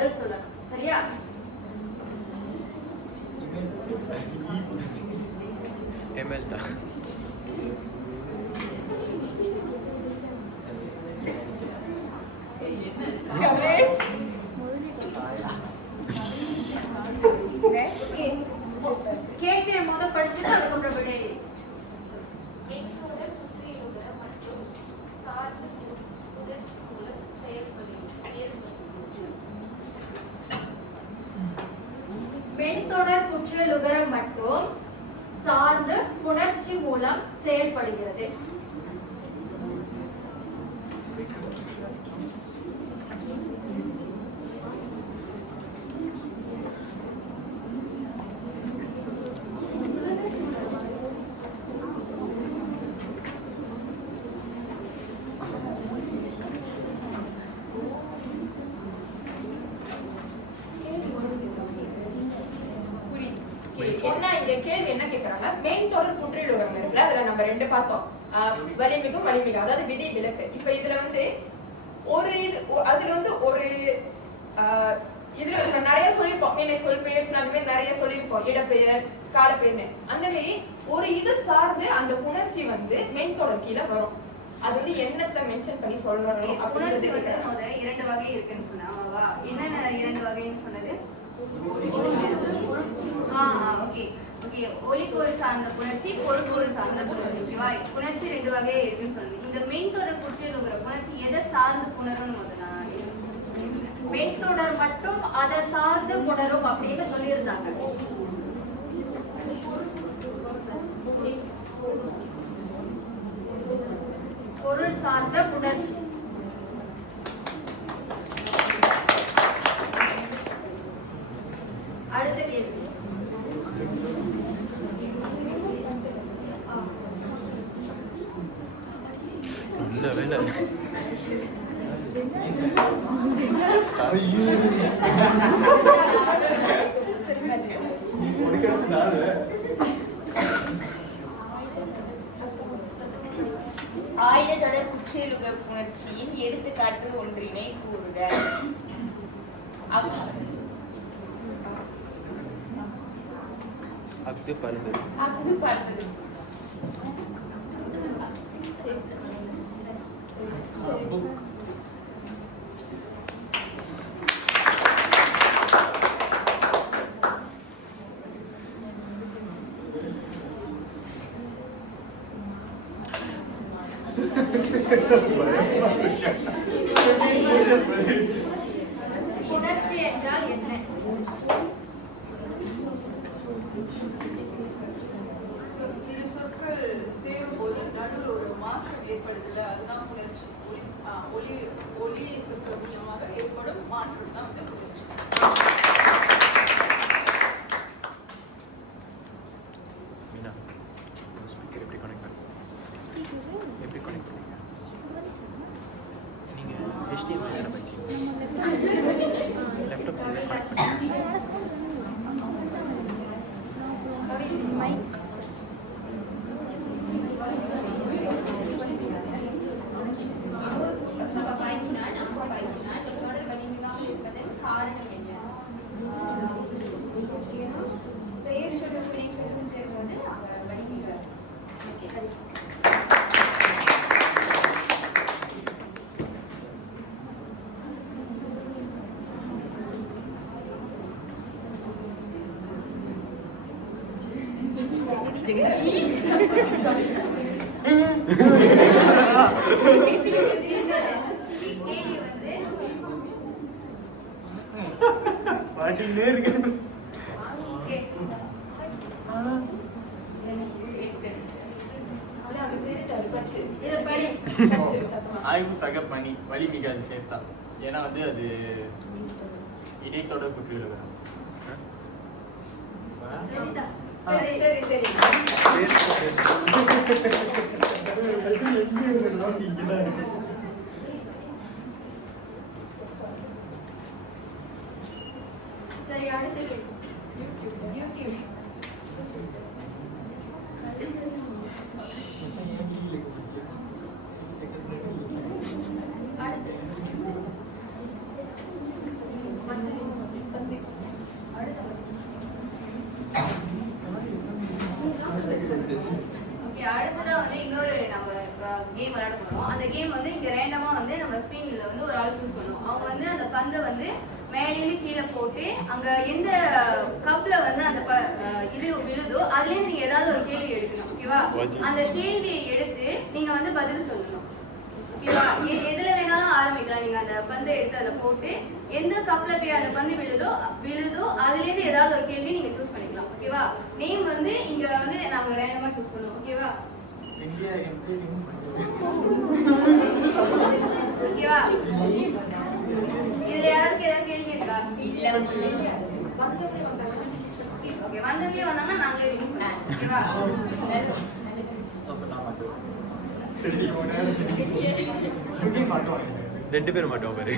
பதில் சொல்லணும். சரியா? எம்எல்டா கேள்வியை முதல் படிச்சுட்டு அதுக்கப்புறம் விடை. மென்தொடர் குற்றியலுகரம் மட்டும் சார்ந்து புணர்ச்சி மூலம் செயல்படுகிறது. கேள்வி என்ன கேக்குறாங்க? மென்தொடர் குற்றியலுகரம் இருக்குல்ல, அதுல நம்ம ரெண்டு பார்த்தோம், வலிமிகு வலிமிகு, அதாவது விதி விலக்கு. இப்ப இதுல வந்து ஒரு அதுல வந்து ஒரு இதுல நிறைய சொல்லிருப்போம், இன்னைக்கு சொல் பெயர் அந்த மாதிரி நிறைய சொல்லிருப்போம், இடப்பெயர் காலப்பெயர்னு. அந்த மாதிரி ஒரு இது சார்ந்து அந்த புணர்ச்சி வந்து மென்தொடர் கீழே வரும். அது வந்து என்னத்தை மென்ஷன் பண்ணி சொல்லணும் புணர்ச்சி வந்து இரண்டு வகை இருக்குன்னு சொன்னாவா? என்னென்ன இரண்டு வகைன்னு சொன்னது? ஒலிக்கூறு சார்ந்த புணர்ச்சி, பொருட்கூறு சார்ந்த புணர்ச்சி. புணர்ச்சி ரெண்டு வகையே இருக்குன்னு சொன்னது. இந்த மென்தொடர் குற்றியலுகிற புணர்ச்சி எதை சார்ந்து புணரும்? மென்தொடர் மட்டும் அதை சார்ந்து புணரும் அப்படின்னு சொல்லியிருந்தாங்க. பொருள் சார்ந்த புணர்ச்சி. அடுத்த கேள்வி. ஆயுதத்தொடர் குற்றியலுகர் புணர்ச்சியின் எடுத்துக்காட்டு ஒன்றினை கூறுக. அஃது பருது. அஃது பருது. புணர்ச்சி என்றால் என்ன? இரு சொற்கள் சேரும்போது நடுவில் ஒரு மாற்றம் ஏற்படுதுல, அதுதான் புணர்ச்சி. ஒலி சொற்கள் மூலமாக ஏற்படும் மாற்றம் தான் வந்து புணர்ச்சி. மீனா, ஸ்பீக்கர் எப்படி கனெக்ட் பண்ணுங்க? நீங்க HDMI தான படிச்சீங்க? லேப்டாப் கனெக்ட் பண்ணுங்க. ஆய்வு சக பணி வலிமிகு அது சேர்த்தா, ஏன்னா வந்து அது இடைத்தொடர் குற்றியலுகரம். சரி சரி சரி. சரி, அடுத்து யூடியூப். அடுத்து கேம் விளையாட போறோம். அந்த கேம் வந்து இங்க ரேண்டமா வந்து நம்ம ஸ்க்ரீன்ல வந்து ஒரு ஆள் சூஸ் பண்ணுவோம். அவங்க வந்து அந்த பந்தை வந்து மேலேருந்து கீழே போட்டு அங்க எந்த கப்ல வந்து அந்த இது விழுதோ அதுல இருந்து நீங்க ஏதாவது ஒரு கேள்வி எடுக்கணும். ஓகேவா? அந்த கேள்வியை எடுத்து நீங்க வந்து பதில் சொல்லணும். ஓகேவா? எதுல வேணாலும் ஆரம்பிக்கலாம். நீங்க அந்த பந்தை எடுத்து அதுல போட்டு எந்த கப்ல போய் அந்த பந்து விழுதோ அதுல இருந்து ஏதாவது ஒரு கேள்வி நீங்க சூஸ் பண்ணிக்கலாம். ஓகேவா? நேம் வந்து இங்க வந்து நாங்க ரேண்டமா சூஸ் பண்ணுவோம். ஓகேவா? ஓகேவா? இதுல யாராவது ஏதாவது கேள்வி இருக்கா? இல்ல ஓகே, வந்தவங்களே வந்தாங்கன்னா நாங்களே ரிமூவ் பண்ணுவோம். ஓகேவா? அப்ப நான் மாட்டோம். சுகி மாட்டோம். 2 பேரும் மாட்டோம் பாரு.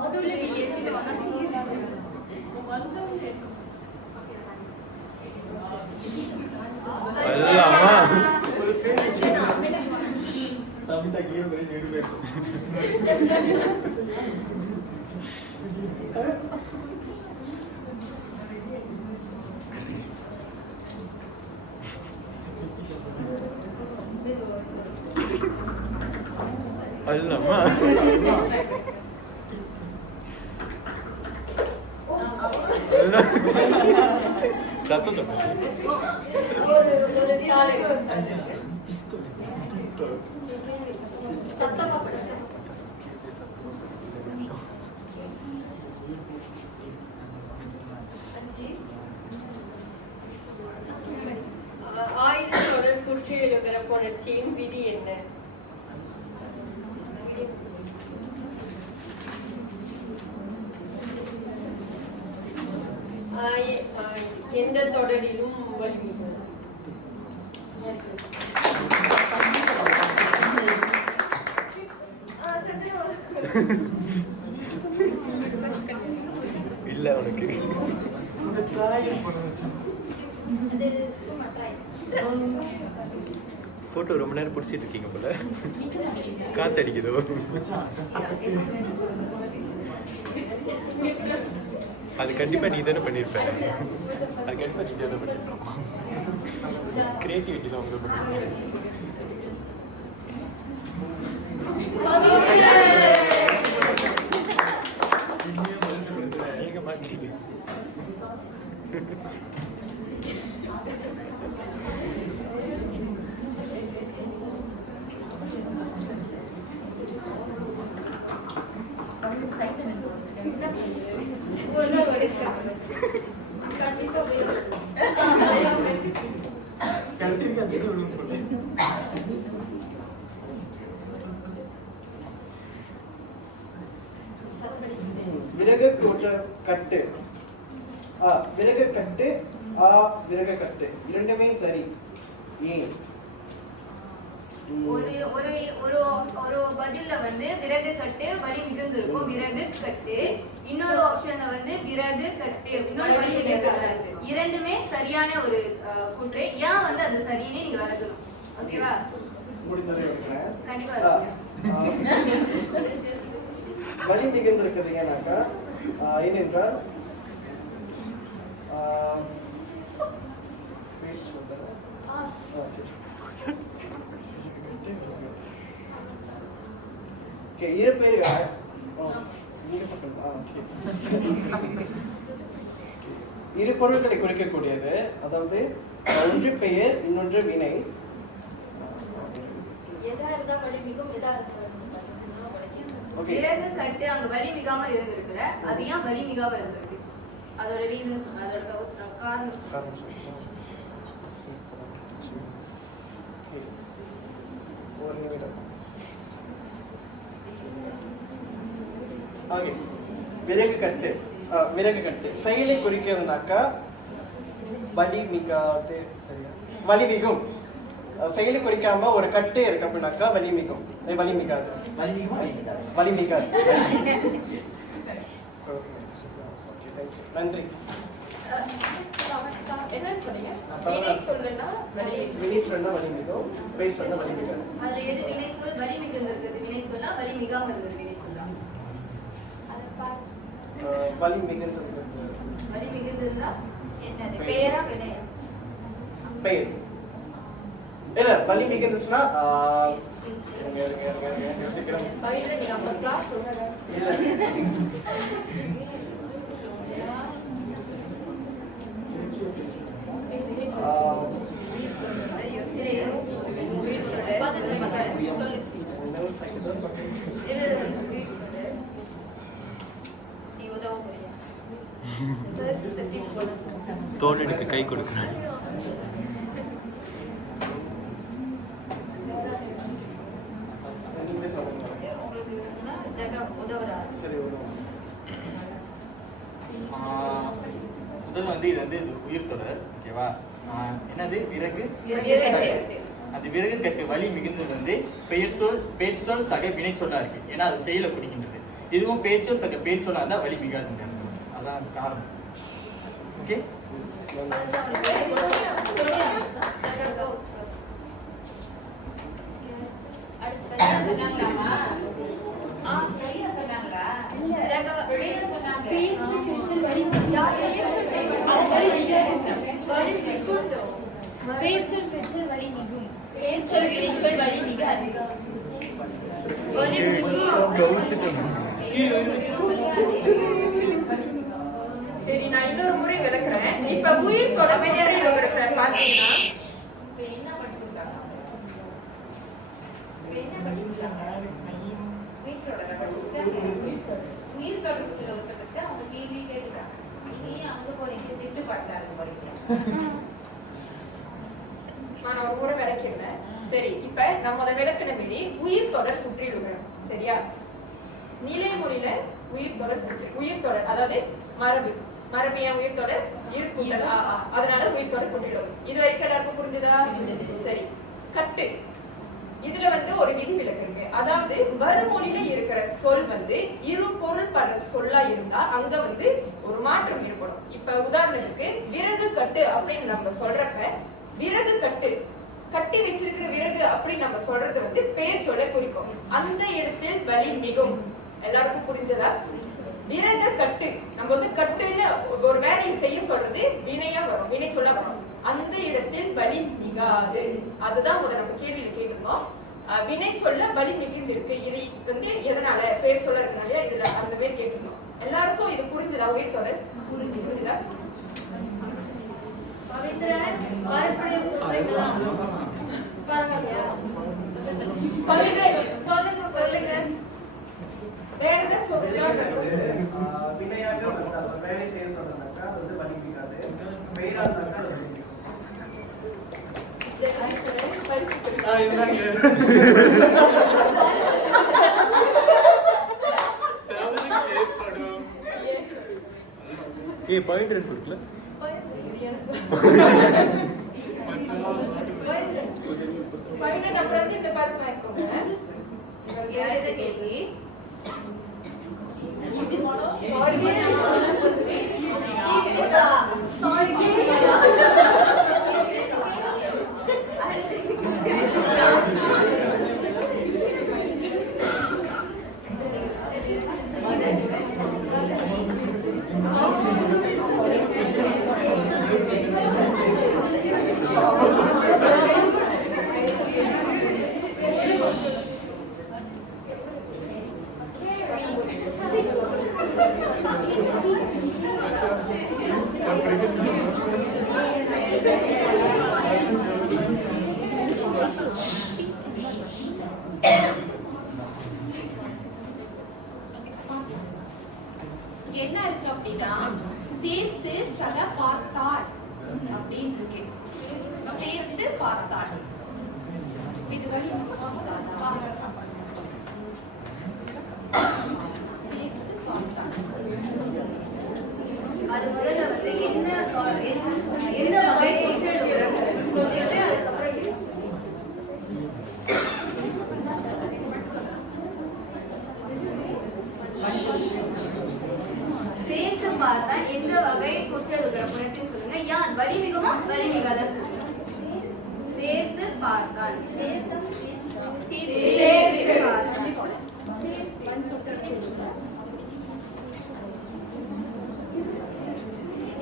மதுவில் இது ஒண்ணா அம்மா சமிதா கீழ போய் நின்னு அல்லம்மா சத்தம் ஆயுத தொடர் குற்றியலுகிற புணர்ச்சியின் விதி என்ன? எந்த தொடரிலும் வலிமை. இல்ல உனக்கு போட்டோ ரொம்ப நேரம் பிடிச்சிட்டு இருக்கீங்க போல. காத்தடிக்குதோ? அது கண்டிப்பா நீ தானே பண்ணிருப்ப. அது கண்டிப்பா நீ தானே பண்ணிருப்போம். கிரியேட்டிவிட்டி தான் உங்களுக்கு பண்ணிருக்கீங்க. நீங்க மாட்டீங்க. விறகு கட்டு விறகு கட்டு விறகு கட்டு இரண்டுமே சரி. ஏன்? ஒரு ஒரு ஒரு ஒரு பதில்ல வந்து விறகு கட்டு வலி மிகுந்து இருக்கும். விறகு கட்டு. இன்னொரு ஆப்ஷன்ல வந்து விறகு கட்டு இன்னொரு வலி மிகுந்து. இரண்டுமே சரியான ஒரு குற்றை. ஏன் வந்து அது சரின்னு நீங்க விளக்கணும். ஓகேவா? கண்டிப்பா வலி மிகுந்து இருக்கிறது ஏன்னாக்கா ஏனென்றால் இரு பேர் இரு பொருட்களை குறிக்கக்கூடியது. அதாவது ஒன்று பெயர் இன்னொன்று வினை. விறகு கட்டு அங்க வலி மிகாம இருந்திருக்குல்ல, அது ஏன் வலி மிகாம இருந்திருக்கு? அதோட ரீசன் அதோட காரணம் விறகு கட்டு செயலை குறிக்கிறதுனாக்கா வலி மிகாது. வலி மிகும். செயலை குறிக்காம ஒரு கட்டு இருக்கு அப்படின்னாக்கா வலி மிகும். வலி மிகாது. வலி மிகாது. நன்றி. என்னன்னு சொன்னீங்க? வினை சொல்லுன்னா வலி மிகும், பெயர் சொன்னா வலி மிகாது. அதுல எது வினை சொல் வலி மிகுந்து இருக்குது? வினை சொல்லா வலி மிகாம இருந்தது வினை சொல்லா? வலி மிகுந்து வலி மிகுந்திருந்தா என்னது பெயரா வினையா? பெயர் இல்ல வலி மிகுந்துச்சுன்னா யோசிக்கிறேன். பவித்ரா, நீங்க அப்ப class சொல்றதா? இல்ல தோழனுக்கு கை கொடுக்குறாரு. நீங்களே சொல்லுங்க. சரி வரும். முதல்ல வந்து இது வந்து உயிர் தொடர், ஓகேவா? என்னது விறகு? அந்த விறகு கட்டு வலி மிகுந்தது வந்து பேச்சொல் சக வினை சொல்லா இருக்கு. ஏன்னா அது செயல குறிக்கின்றது. இதுவும் பேச்சொல் சக பேச்சொல்லா இருந்தா வலி மிகாது. அதான் காரணம். ஓகே, சரி, நான் இன்னொரு முறை விளக்குறேன். இப்ப உயிர் தொடர் பாத்தீங்கன்னா உயிர் தொடர்புல விட்டப்பட்டு அவங்க கேள்வி கேட்டுட்டாங்க. நீங்க அங்க போறீங்க, திட்டு பாட்டாங்க போறீங்க. நான் ஒரு முறை விளக்கிடுறேன். சரி, இப்ப நம்ம அதை விளக்கின மீறி உயிர் தொடர் குற்றிடுகிறோம். சரியா? நிலைமொழியில உயிர் தொடர் அதாவது மரபு ஏன் உயிர் தொடர் இருக்குண்டல், அதனால உயிர் தொடர் குற்றிடும். இது வரைக்கும் எல்லாருக்கும் புரிஞ்சுதா? சரி, கட்டு இதுல வந்து ஒரு விதி விலக்கு இருக்கு. அதாவது வருமொழியில இருக்கிற சொல் வந்து இரு பொருள் பட சொல்லா இருந்தா அங்க வந்து ஒரு மாற்றம் ஏற்படும். இப்ப உதாரணத்துக்கு விறகு கட்டு அப்படின்னு நம்ம சொல்றப்ப விறகு கட்டி வச்சிருக்கிற விறகு அப்படின்னு நம்ம சொல்றது வந்து பெயர் சொல்ல குறிக்கும். அந்த இடத்தில் வலி மிகும். எல்லாருக்கும் புரிஞ்சதா? விறகு கட்டு நம்ம வந்து கட்டுன்னு ஒரு வேலையை செய்ய சொல்றது வினையா வரும், வினை சொல்ல வரும். அந்த இடத்தில் வலி மிகாது. அதுதான் முதல்ல நம்ம கேள்வியில கேட்டிருந்தோம். வினை சொல்ல வலி மிகுந்து இருக்கு. இது வந்து எதனால பேர் சொல்ல இருக்கனால இதுல அந்த பேர் கேட்டிருந்தோம். எல்லாருக்கும் இது புரிஞ்சுதா? உயிர் தொடர் புரிஞ்சுதா? சொல்லுங்க. வேற ஏதாச்சும் வினையாக வேலை செய்ய சொன்னாக்கா அது வந்து வலி மிகாது. பெயரா இருந்தாக்கா அது வலி மிகும். பாயிண்ட் கொடுக்கல. இந்த பரிசு வாங்கிக்கோங்க. கேள்வி என்ன இருக்கு அப்படின்னா சேர்த்து சக பார்த்தார் அப்படின்னு இருக்கு. சேர்த்து பார்த்தார். இது வழி சேர்த்து பார்த்தார். அது முதல்ல வந்து என்ன வகை சொல்லிட்டு அதுக்கப்புறம் சேர்த்து பார்த்தா எந்த வகை குற்றவியல் முயற்சி சொல்லுங்க. யான் வலி மிகுமா வலி மிகாதான் சொல்லுங்க. சேர்த்து பார்த்தான்.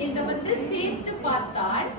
இதை வந்து சேர்த்து பார்த்தால்